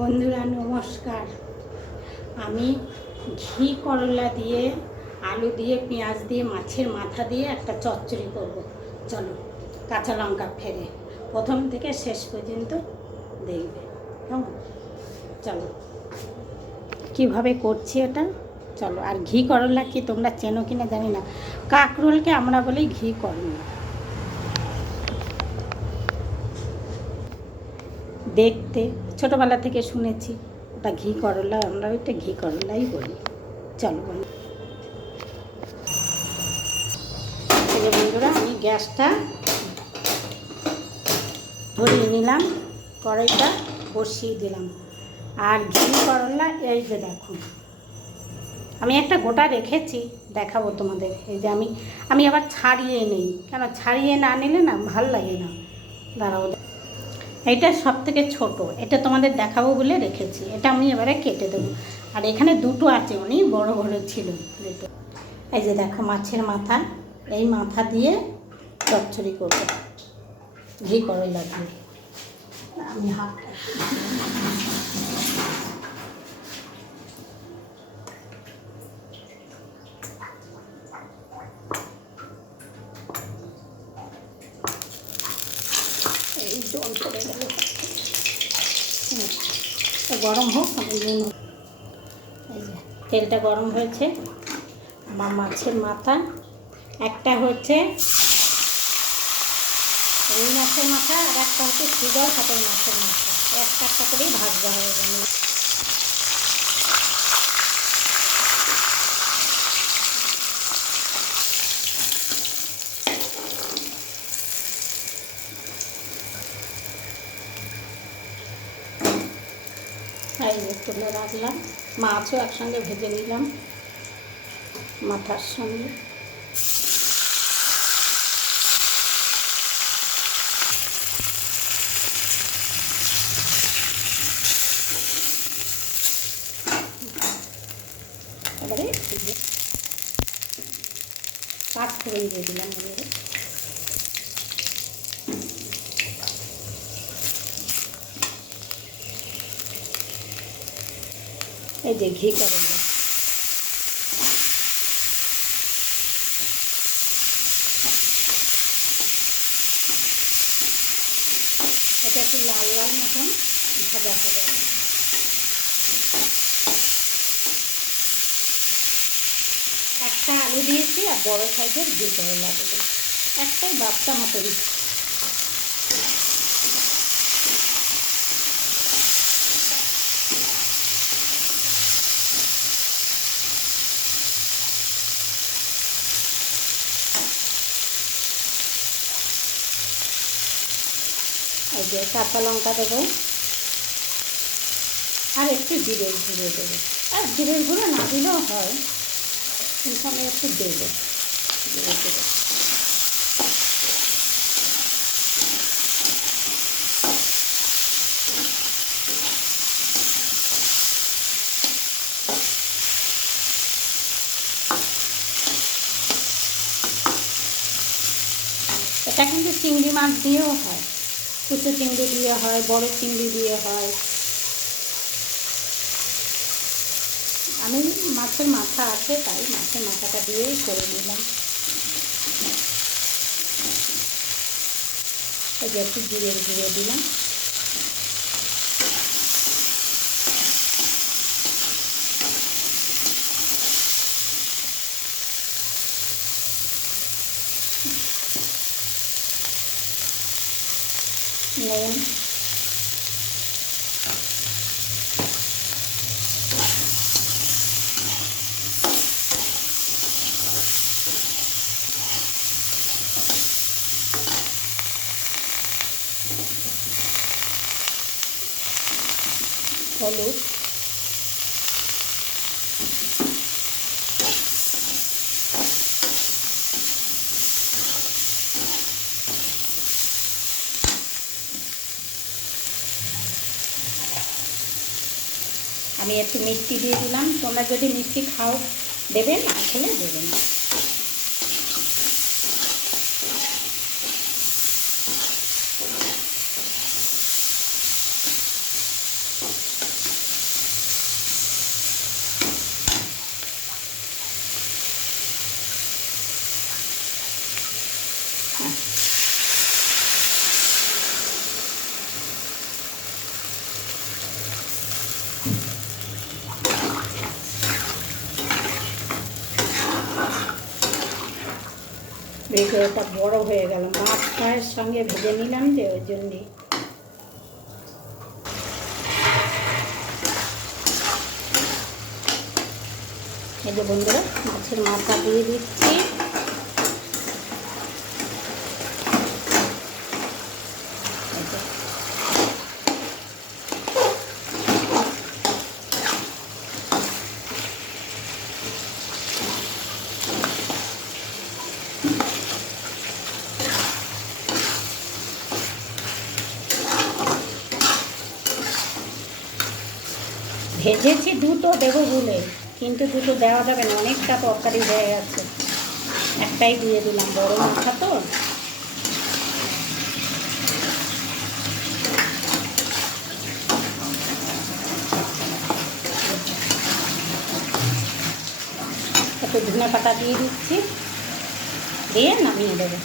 বন্ধুরা নমস্কার। আমি ঘি করলা দিয়ে আলু দিয়ে পেঁয়াজ দিয়ে মাছের মাথা দিয়ে একটা চচ্চড়ি করব। চলো, কাঁচা লঙ্কা ফেলে প্রথম থেকে শেষ পর্যন্ত দেখবে। কেমন? চলো কীভাবে করছি এটা, চলো। আর ঘি করলা কি তোমরা চেনো কিনা জানি না, কাঁকরোলকে আমরা বলি ঘি করলা। দেখতে ছোটোবেলা থেকে শুনেছি ওটা ঘি করলা, আমরা ওইটা ঘি করলাই বলি। চলো বন্ধুরা, আমি গ্যাসটা ধরিয়ে নিলাম, কড়াইটা বসিয়ে দিলাম। আর ঘি করলা এই যে দেখুন, আমি একটা গোটা রেখেছি, দেখাবো তোমাদের। এই যে আমি আবার ছাড়িয়ে নিই, কেন ছাড়িয়ে না নিলে না ভাল লাগে না। দাঁড়াও, এটা সব থেকে ছোটো, এটা তোমাদের দেখাবো বলে রেখেছি। এটা আমি এবারে কেটে দেবো। আর এখানে দুটো আছে, অনেক বড় বড় ছিল দুটো। এই যে দেখো মাছের মাথা, এই মাথা দিয়ে চচ্চড়ি করবো ঘি করলা দিয়ে। আমি হাতটা এই জল পড়ে গেল, গরম হোক। আমি নুন, এই যে তেলটা গরম হয়েছে। আমার মাছের মাথা একটা হচ্ছে রুই মাছের মাথা, আর একটা হচ্ছে সুগার হাতের মাছের মাথা। একটা একটা করেই ভাজা হয়ে গেল। এই যে তুলে রাখলাম, মাছও একসঙ্গে ভেজে নিলাম মাথার সঙ্গে। এবারে পাঁচফোড়ন দিয়ে দিলাম। এই যে ঘি করলা, এটা একটু লাল লাল মতন ভাজা ভাজা। একটা আলু দিয়েছি আর বড় সাইজের ঘি করলা দিল, একটাই বাচ্চা মতো দিচ্ছি। এই যে কাঁচা লঙ্কা দেবো, আর একটু জিরের গুঁড়ো দেবো। আর জিরের গুঁড়ো না দিলেও হয়, কিন্তু আমি একটু দেবো জিরে দেবো। এটা কিন্তু চিংড়ি মাছ দিয়েও হয়, কুচো চিংড়ি দিয়ে হয়, বড় চিংড়ি দিয়ে হয়। আমি মাছের মাথা আছে তাই মাছের মাথাটা দিয়েই করে নিলাম। এই যে একটু জিরে জিরে দিলাম। নুন, হলুদ, আমি একটু মিষ্টি দিয়ে দিলাম। তোমরা যদি মিষ্টি খাও দেবে, না খেলে দেবে না। দেখে ওটা বড় হয়ে গেল, মাছ ফ্রাইয়ের সঙ্গে ভেজে নিলাম যে ওই জন্যে। এই যে বন্ধুরা মাছের মাথা দিয়ে দিচ্ছি। ভেজেছি দুটো দেবো বলে, কিন্তু দুটো দেওয়া যাবে না, অনেকটা তরকারি হয়ে গেছে, একটাই দিয়ে দিলাম, বড় মাথা তো। একটু ধনে পাতা দিয়ে দিচ্ছি, দিয়ে নামিয়ে দেবো।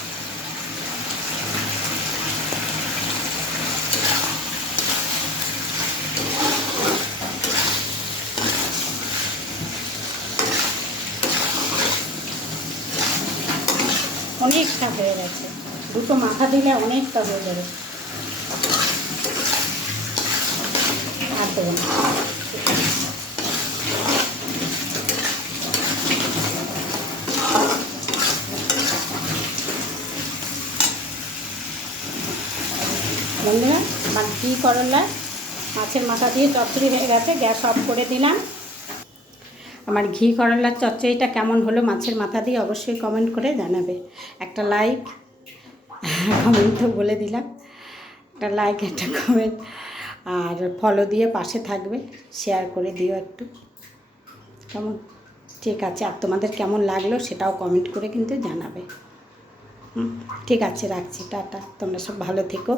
অনেকটা হয়ে গেছে, দুটো মাথা দিলে অনেকটা হয়ে যাবে, আর দেবো না। বন্ধুরা আমার ঘি করলা মাছের মাথা দিয়ে চচ্চড়ি হয়ে গেছে, গ্যাস অফ করে দিলাম। আমার ঘি করলার চচ্চড়িটা কেমন হলো মাছের মাথা দিয়ে অবশ্যই কমেন্ট করে জানাবে। একটা লাইক, কমেন্ট তো বলে দিলাম, একটা লাইক একটা কমেন্ট আর ফলো দিয়ে পাশে থাকবে, শেয়ার করে দিও একটু, কেমন? ঠিক আছে, আর তোমাদের কেমন লাগলো সেটাও কমেন্ট করে কিন্তু জানাবে। ঠিক আছে, রাখছি, টাটা, তোমরা সব ভালো থেকো।